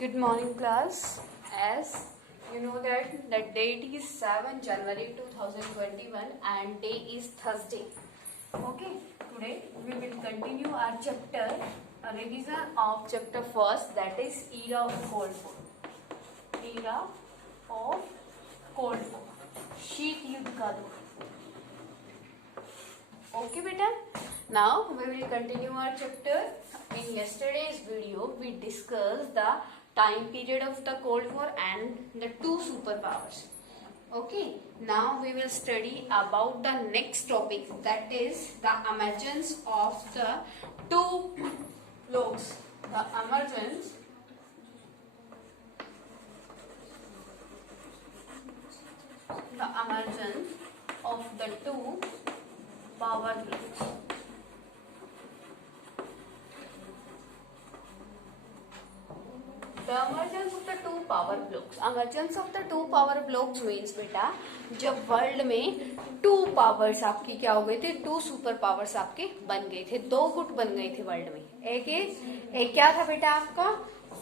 Good morning, class. As you know that the date is 7 January 2021 and day is Thursday. Okay, today we will continue our chapter, a revision of chapter first, that is Era of Cold War. Era of Cold War. शीत युद्ध का दौर. Okay, beta. Now we will continue our chapter. In yesterday's video, we discussed the time period of the Cold War and the two superpowers. Okay. Now we will study about the next topic, that is the emergence of the two blocs. The emergence of the two power blocs. The emergence of the two power blocks. Emergence of the two power blocks means बेटा जब world में two powers आपकी क्या हो गए थे, to super powers आपके बन गए थे, दो गुट बन गए थे वर्ल्ड में. एक क्या था बेटा आपका,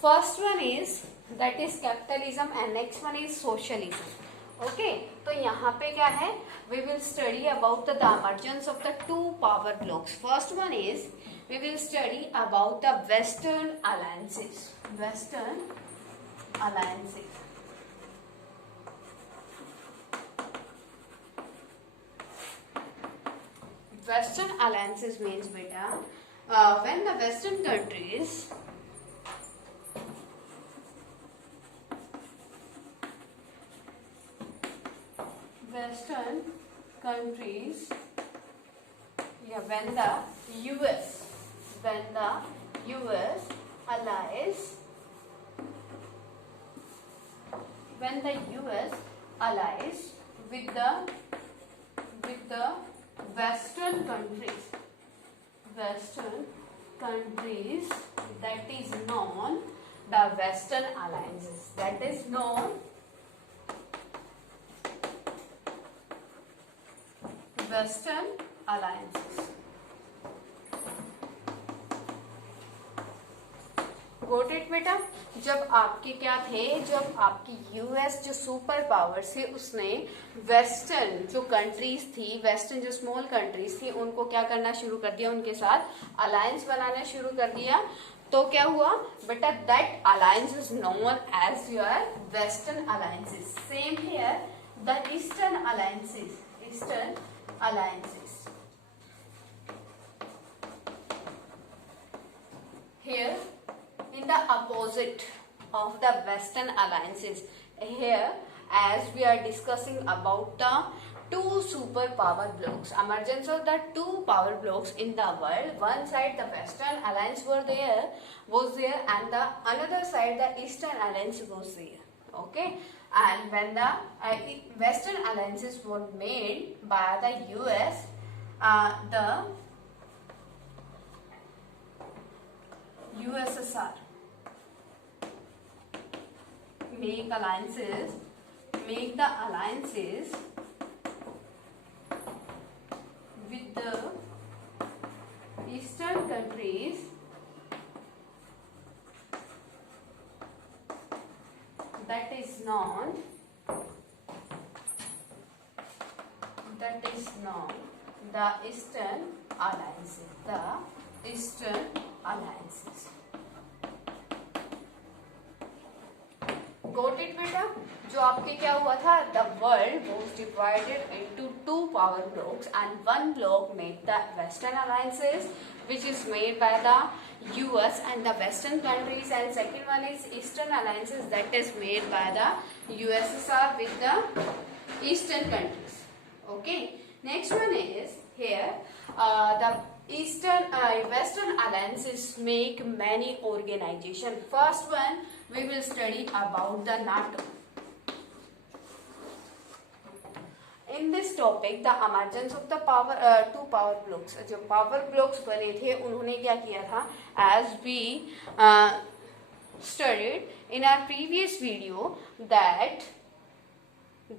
first one is that is capitalism and next one is socialism. Okay, तो यहाँ पे क्या है, we will study about the emergence of the two power blocks. First one is we will study about the Western alliances. Western alliances. Western alliances means beta when the Western countries when the US allies with the Western countries, that is known the Western alliances. That is known Western alliances. Got it बेटा. जब आपके क्या थे, जब आपकी US जो super power से उसने वेस्टर्न जो कंट्रीज थी, वेस्टर्न जो स्मॉल कंट्रीज थी, उनको क्या करना शुरू कर दिया, उनके साथ अलायंस बनाना शुरू कर दिया, तो क्या हुआ बेटा, that alliance is known as your western alliances. Same here the eastern alliances. Here in the opposite of the Western alliances, here as we are discussing about the two superpower blocks, emergence of the two power blocks in the world. One side the Western alliance was there, and the another side the Eastern alliance was there. Okay, and when the Western alliances were made by the US, the USSR make the alliances with the Eastern countries, that is known the Eastern alliances. Got it बेटा. जो आपके क्या हुआ था, the world was divided into two power blocks and one block made the Western alliances, which is made by the US and the Western countries, and second one is Eastern alliances, that is made by the USSR with the Eastern countries. Okay, next one is here the Western alliances make many organizations. First one we will study about the NATO. In this topic, the emergence of the two power blocks. जो power blocks बने थे, उन्होंने क्या किया था, as we studied in our previous video, that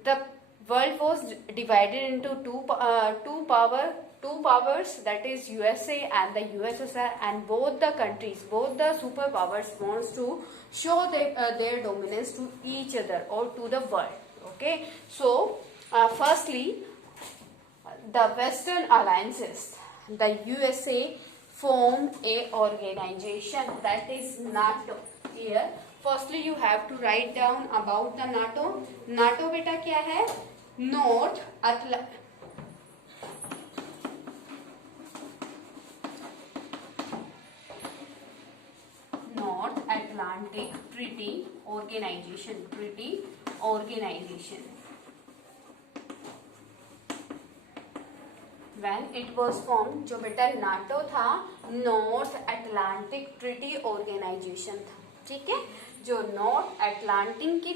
the world was divided into two power two powers, that is USA and the USSR, and both the countries, both the superpowers wants to show their dominance to each other or to the world. Okay, so firstly, the Western alliances, the USA formed a organization, that is NATO. Here firstly you have to write down about the NATO. NATO बेटा क्या है? North Atlantic Treaty Organization. When it was formed, जो बेटा NATO था north Atlantic treaty organisation था. ठीक है, जो नॉर्थ अटलांटिक की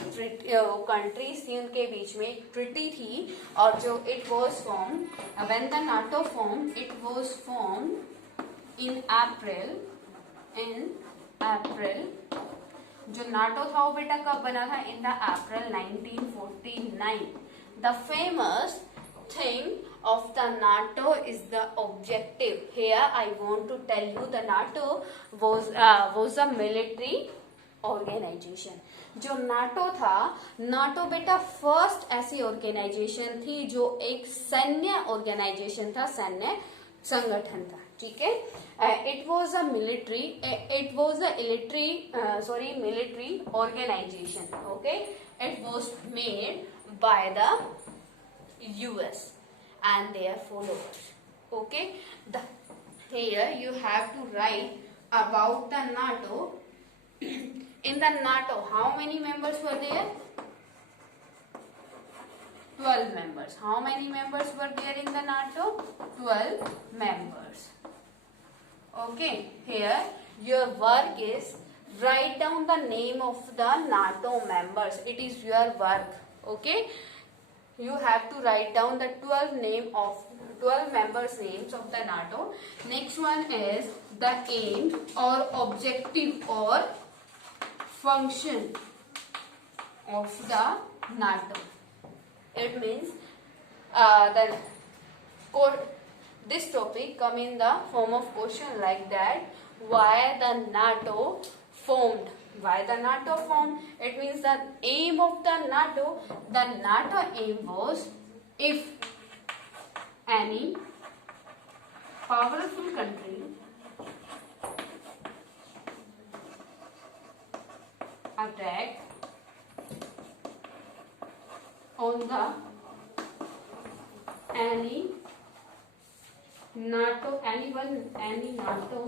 कंट्रीज थी उनके बीच में एक ट्रीटी थी, और जो it was form when the NATO form, it was form in April. जो नाटो था वो बेटा कब बना था? In the April 1949. The famous thing of the NATO is the objective. Here I want to tell you the NATO was a military organization. जो NATO था, NATO बेटा फर्स्ट ऐसी ऑर्गेनाइजेशन थी जो एक सैन्य ऑर्गेनाइजेशन था, सैन्य संगठन था. ठीक है, it was a military organization. Okay, it was made by the US and their followers. Okay, here you have to write about the NATO. In the NATO, how many members were there? 12 members. How many members were there in the NATO? 12 members. Okay, here your work is write down the name of the NATO members. It is your work. Okay, you have to write down the 12 members names of the NATO. Next one is the aim or objective or function of the NATO. It means this topic come in the form of question like that. Why the NATO formed? Why the NATO formed? It means the aim of the NATO aim was, if any powerful country attack on the any NATO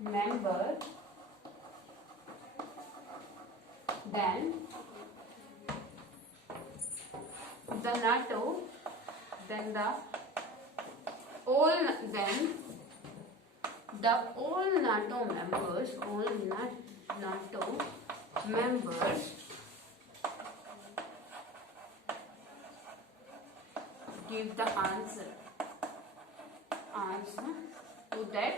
member, then the all NATO members give the answer to that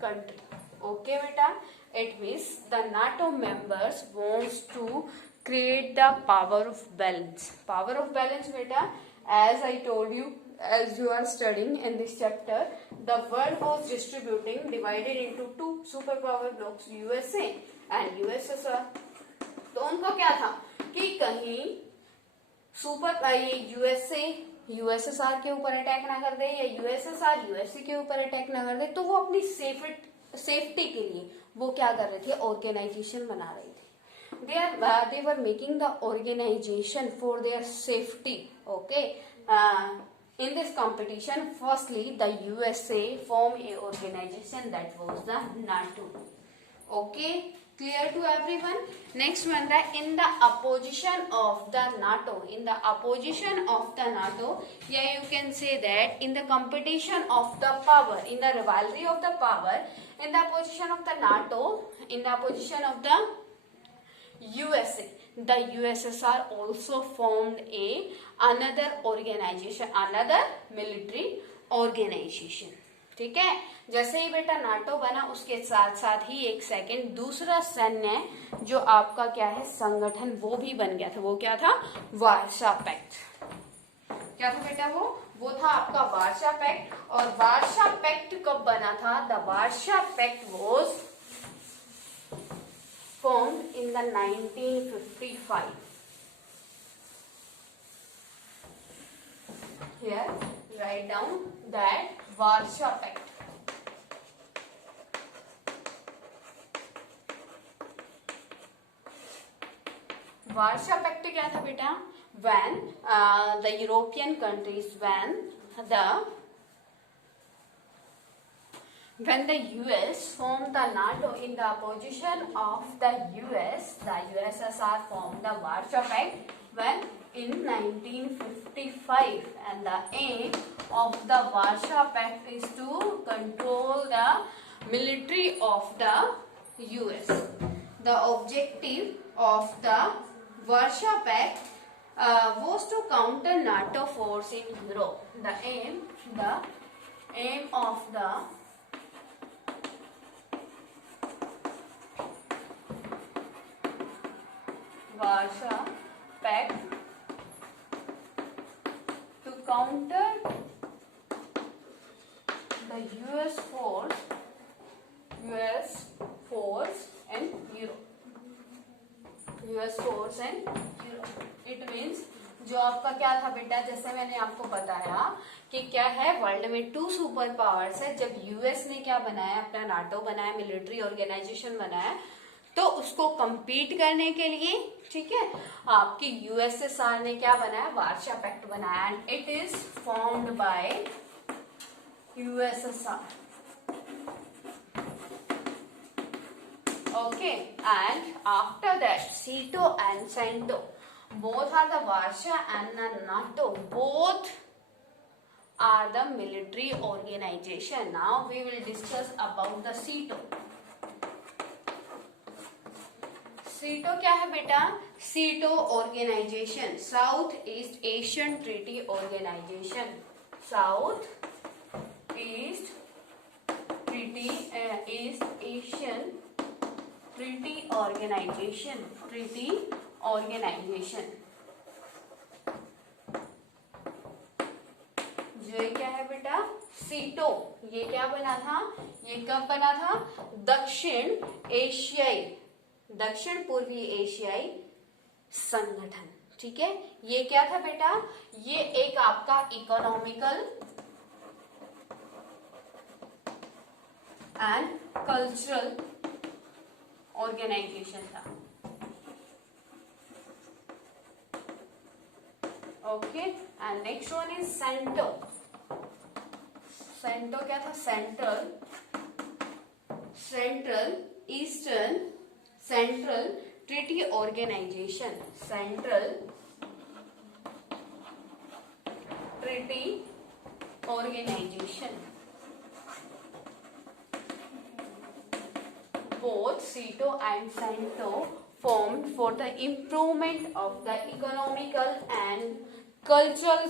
country. Okay beta, it means the NATO members wants to create the power of balance. Power of balance beta, as I told you, as you are studying in this chapter, the world was divided into two superpower blocks, USA and USSR. तो उनको क्या था कि कहीं USSR के ऊपर attack ना कर दे या यूएसएसआर यूएसए के ऊपर अटैक ना कर दे, तो वो अपनी सेफ्टी के लिए वो क्या कर रहे थे? ऑर्गेनाइजेशन बना रहे थे. They were making the organization for their safety. Okay, in this competition, firstly the USA formed a organization, that was the NATO. Okay, clear to everyone? Next one, in the opposition of the NATO. In the opposition of the NATO, yeah, you can say that in the competition of the power, in the rivalry of the power, in the opposition of the NATO, in the opposition of the USA, the USSR also formed another organization, another military organization. ठीक है। जैसे ही बेटा NATO बना उसके साथ साथ ही एक second दूसरा सैन्य जो आपका क्या है संगठन वो भी बन गया था। वो क्या था? Warsaw Pact. क्या था बेटा? वो था आपका वार्सा पैक्ट। और वार्सा पैक्ट कब बना था? The Warsaw Pact was formed in the 1955. Here write down that Warsaw Pact. Warsaw Pact क्या था बेटा? When the European countries, when the US formed the NATO in the opposition of the USSR formed the Warsaw Pact when in 1955, and the aim of the Warsaw Pact is to control the military of the US. The objective of the Warsaw Pact was to counter NATO force in Europe. The aim of the Warsaw Pact to counter the US force and Europe. It means जो आपका क्या था बेटा, जैसे मैंने आपको बताया कि क्या है, वर्ल्ड में 2 सुपर पावर्स है। जब यूएस ने क्या बनाया, अपना नाटो बनाया, मिलिट्री ऑर्गेनाइजेशन बनाया, तो उसको compete करने के लिए, ठीक है, आपकी यूएसएसआर ने क्या बनाया? वार्सा पैक्ट बनाया। And it is formed by USSR. Okay, and after that, SEATO and CENTO, both are the Warsaw and the NATO. Both are the military organization. Now we will discuss about the SEATO. SEATO क्या है बेटा? SEATO organization, South East Asian Treaty Organization. South East Asian Treaty Organization. जो ये क्या है बेटा? सीटो। ये क्या बना था? ये कब बना था? दक्षिण पूर्वी एशियाई संगठन। ठीक है, ये क्या था बेटा? ये एक आपका इकोनॉमिकल एंड कल्चरल ऑर्गेनाइजेशन था। Okay, and next one is CENTO. CENTO क्या था? Central treaty organisation. Central treaty organisation. Both SEATO and CENTO formed for the improvement of the economical and cultural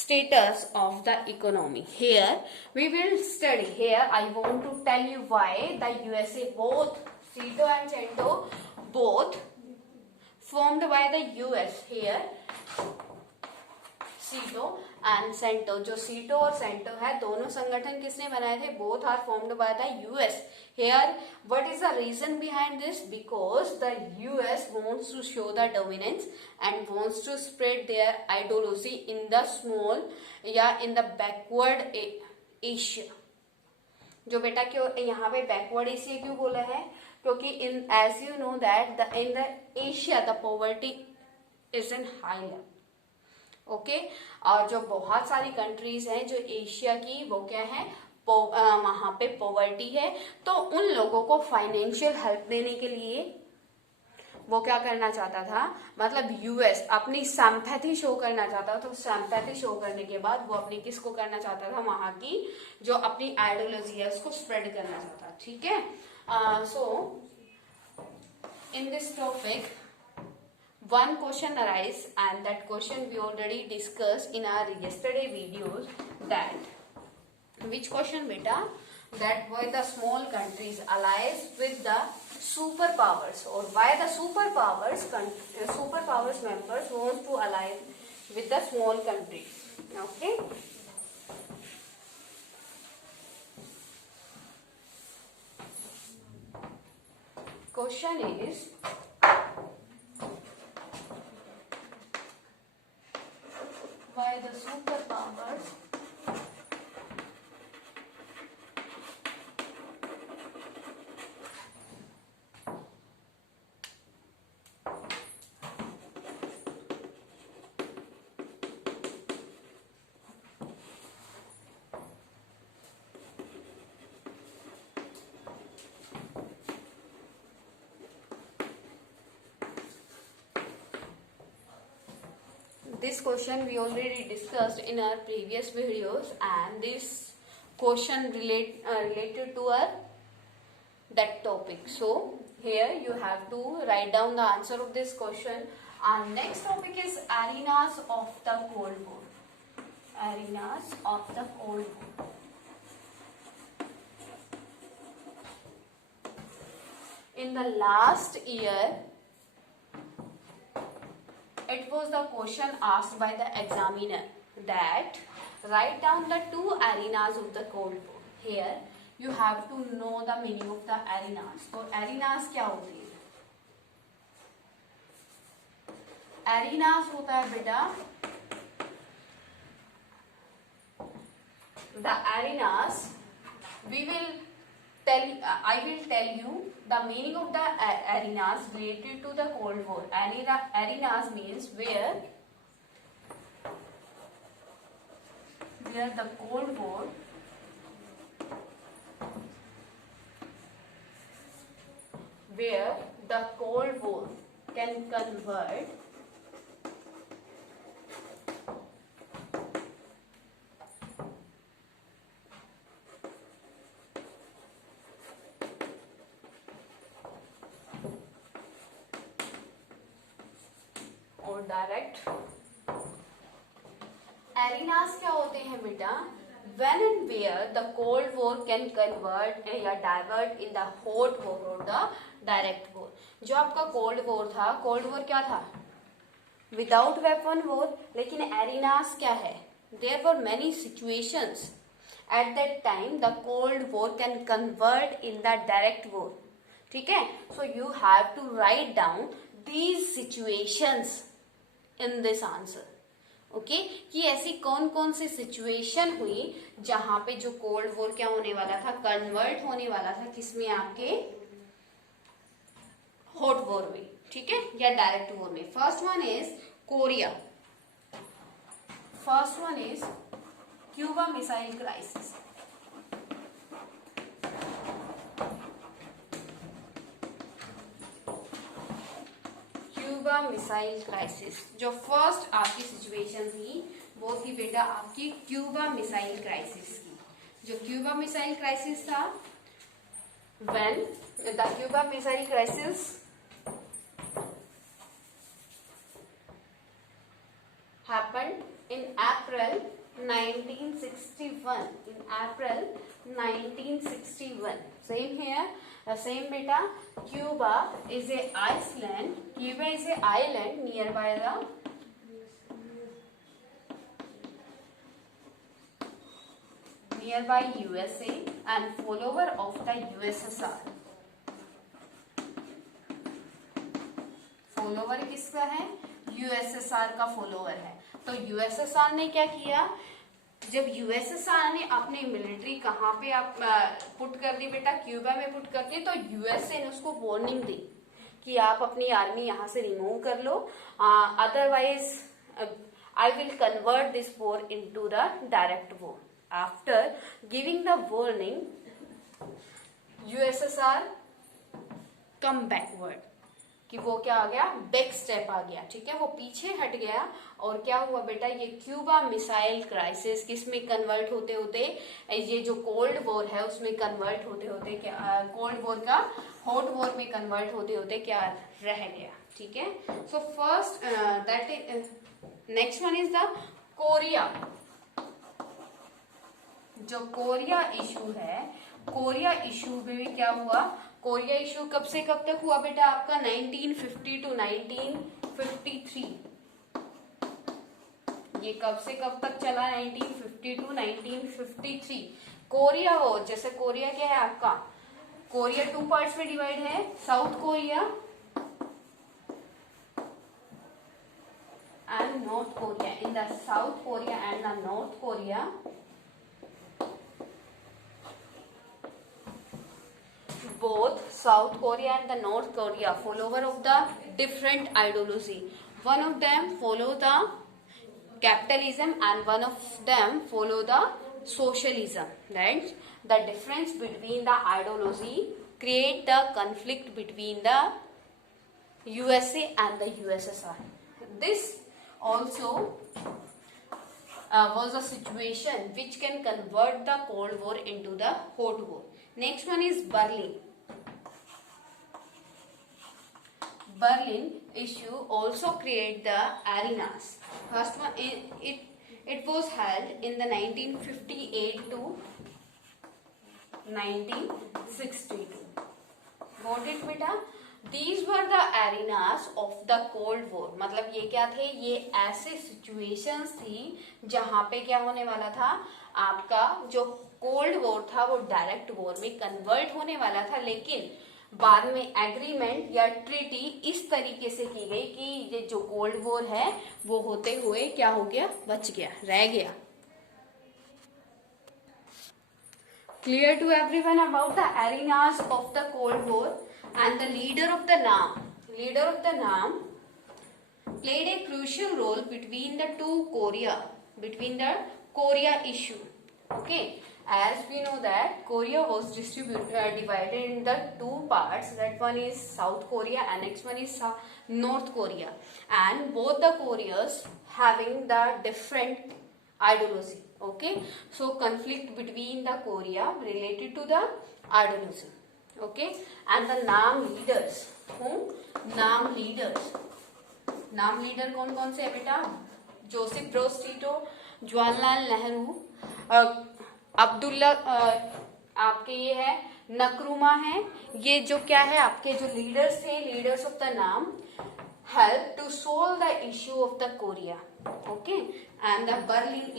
status of the economy. Here we will study. Here I want to tell you why the USA, both SEATO and CENTO, both formed by the US. Here SEATO and CENTO, जो SEATO और CENTO है, दोनों संगठन किसने बनाए थे? Both are formed by the US. Here, what is the reason behind this? Because the US wants to show the dominance and wants to spread their ideology in the small या in the backward Asia. जो बेटा क्यों यहाँ पे backward Asia क्यों बोला है? क्योंकि as you know that in the Asia the poverty is in high level. Okay, और जो बहुत सारी कंट्रीज हैं जो एशिया की, वो क्या है? वहां पे पॉवर्टी है। तो उन लोगों को फाइनेंशियल हेल्प देने के लिए वो क्या करना चाहता था? मतलब यूएस अपनी सिंपैथी शो करना चाहता था। तो सिंपैथी शो करने के बाद वो अपनी किसको करना चाहता था? वहां की जो अपनी आइडियोलॉजी है उसको स्प्रेड करना चाहता। ठीक है, so in this topic one question arise, and that question we already discussed in our yesterday videos, that Which question beta? That why the small countries allies with the superpowers, or why the superpowers members want to ally with the small countries. Okay. Question is, why the superpowers this question we already discussed in our previous videos, and this question related to our that topic. So here you have to write down the answer of this question. Our next topic is arenas of the Cold War. Arenas of the Cold War. In the last year, it was the question asked by the examiner that write down the two arenas of the Cold War. Here you have to know the meaning of the arenas. तो arenas क्या होती है? Arenas होता है बेटा, the arenas I will tell you the meaning of the arenas related to the Cold War. Arenas means where the Cold War can convert और direct. एरिनास क्या होते हैं बेटा? When and where the Cold War can convert या divert in the hot war or the direct war. जो आपका Cold War था, Cold War क्या था? Without weapon war. लेकिन एरिनास क्या है? There were many situations at that time the Cold War can convert in the direct war. ठीक है? So you have to write down these situations in this answer. Okay कि ऐसी कौन कौन सी situation हुई जहां पे जो कोल्ड वॉर क्या होने वाला था, कन्वर्ट होने वाला था किसमें? आपके हॉट वॉर में. ठीक है, या डायरेक्ट वॉर में. First one is Korea. First one is Cuba missile crisis. Cuba missile crisis. जो फर्स्ट आपकी सिचुएशन थी वो थी बेटा आपकी क्यूबा मिसाइल क्राइसिस की. जो क्यूबा मिसाइल क्राइसिस था, when the Cuba missile crisis happened in April 1961. In April 1961. Same here. Same beta. Cuba is a island. Cuba is a island nearby the USA and follower of the USSR. Follower किसका है? USSR का follower है. तो USSR ने क्या किया? जब USSR ने अपनी मिलिट्री कहाँ पे आप पुट कर दी बेटा? क्यूबा में पुट कर दी. तो यूएसए ने उसको वार्निंग दी कि आप अपनी आर्मी यहाँ से रिमूव कर लो, otherwise I will convert this war into the direct war. After giving the warning, USSR come backward, कि वो क्या आ गया? बैक स्टेप आ गया. ठीक है, वो पीछे हट गया. और क्या हुआ बेटा? ये क्यूबा मिसाइल क्राइसिस किस में कन्वर्ट होते होते, ये जो कोल्ड वॉर है उसमें कन्वर्ट होते होते क्या, कोल्ड वॉर का हॉट वॉर में कन्वर्ट होते होते क्या रह गया. ठीक है. So first that is, next one is the Korea. जो कोरिया इशू है, कोरिया इशू में भी क्या हुआ, कोरिया इशू कब से कब तक हुआ बेटा आपका 1950 टू 1953। ये कब से कब तक चला 1950 टू 1953। कोरिया हो, जैसे कोरिया क्या है आपका, कोरिया 2 पार्ट्स में डिवाइड है, south Korea and north Korea. In the south Korea and the north Korea both South Korea and the North Korea follower of the different ideology. One of them follow the capitalism and one of them follow the socialism. Right? The difference between the ideology create the conflict between the USA and the USSR. This also was a situation which can convert the Cold War into the Hot War. Next one is Berlin. Berlin issue also create the arenas. First one, it was held in the 1958 to 1962. Got it बेटा? These were the arenas of the Cold War. मतलब ये क्या थे, ये ऐसे situations थी जहाँ पे क्या होने वाला था, आपका जो कोल्ड वॉर था वो डायरेक्ट वॉर में कन्वर्ट होने वाला था, लेकिन बाद में एग्रीमेंट या ट्रीटी इस तरीके से की गई कि ये जो कोल्ड वॉर है वो होते हुए क्या हो गया, बच गया, रह गया. Clear to everyone about the arenas of the Cold War and the leader of the NAM played a crucial role between the Korea issue. Okay, as we know that Korea was divided in the 2 parts. That one is South Korea and next one is North Korea, and both the Koreas having the different ideology. Okay, so conflict between the Korea related to the ideology. Okay, and the NAM leaders. NAM leader कौन कौन से है बेटा? Joseph Broz Tito, Jawaharlal Nehru, Abdullah, आपके ये है नक्रुमा है. ये जो क्या है आपके जो लीडर्स थे, लीडर्स ऑफ द नाम, help to solve the issue of the Korea. Okay, and the Berlin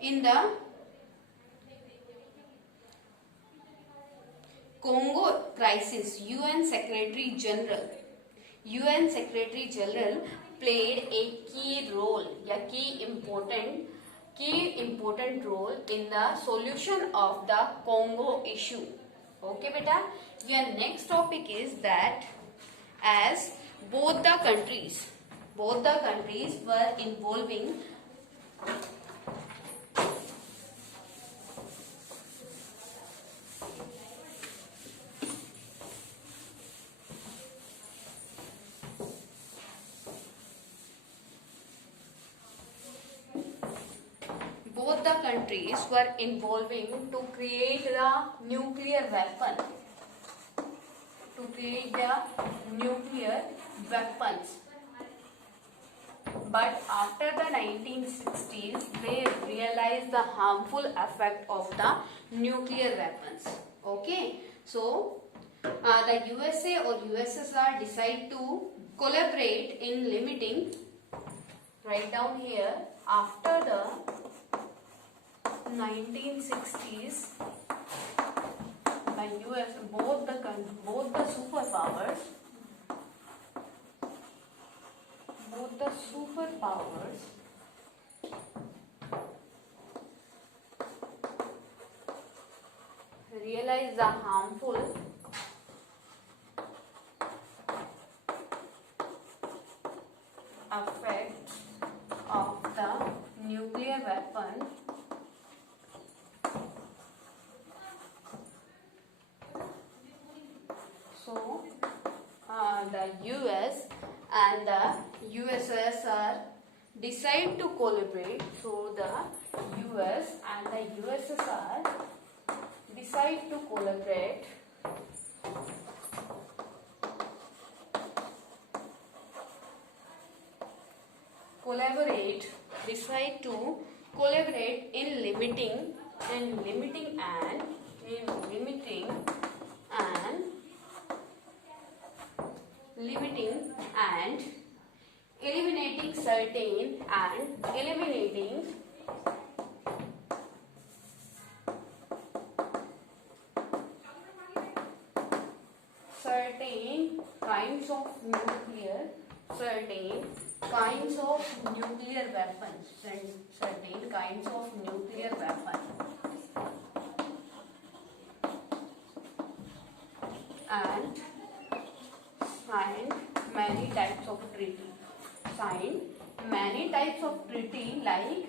in the Congo crisis, UN Secretary General played a key important role in the solution of the Congo issue. Okay beta, your next topic is that as both the countries were involving to create the nuclear weapons. But after the 1960s, they realized the harmful effect of the nuclear weapons. Okay, so the USA or USSR decide to collaborate in limiting. Write down here, after the 1960s, the US, both the superpowers realize the harmful effect of the nuclear weapon. So the US and the USSR decide to collaborate. So the US and the USSR decide to collaborate decide to collaborate in limiting in limiting and eliminating certain kinds of nuclear weapons and signed many types of treaty like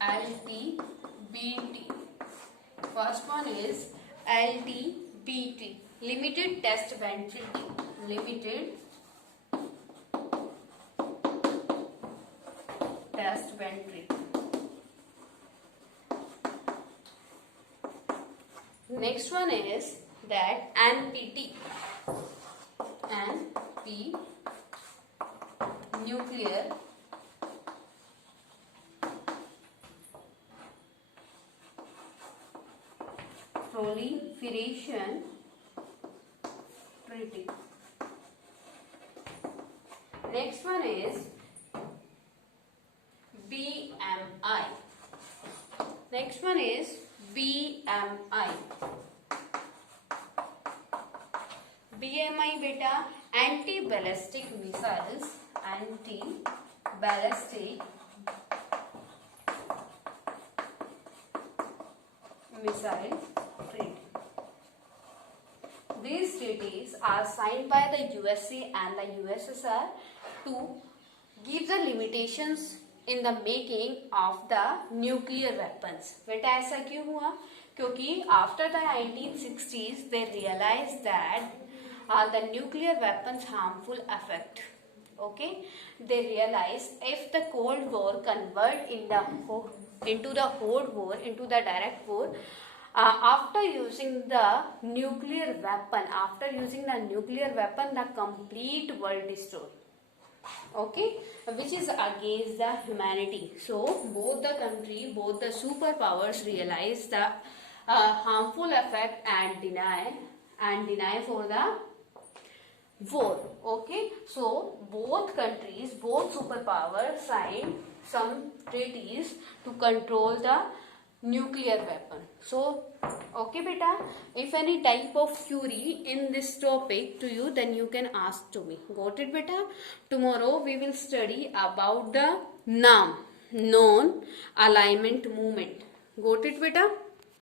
LTBT. First one is LTBT, Limited Test Ban Treaty. Limited Test Ban Treaty. Next one is that NPT. Nuclear Proliferation Treaty. Next one is BMI. BMI बेटा anti ballistic missile treaty. These treaties are signed by the USA and the USSR to give the limitations in the making of the nuclear weapons. बेटा ऐसा क्यों हुआ? क्योंकि after the 1960s they realized that the nuclear weapons harmful effect. Okay, they realized if the Cold War convert into the Cold War, into the direct war, after using the nuclear weapon, the complete world destroyed. Okay, which is against the humanity. So both the superpowers realize the harmful effect and deny for the war. Okay, so both superpowers signed some treaties to control the nuclear weapon. So okay beta, if any type of query in this topic to you, then you can ask to me. Got it beta? Tomorrow we will study about the NAM, non alignment movement. Got it beta?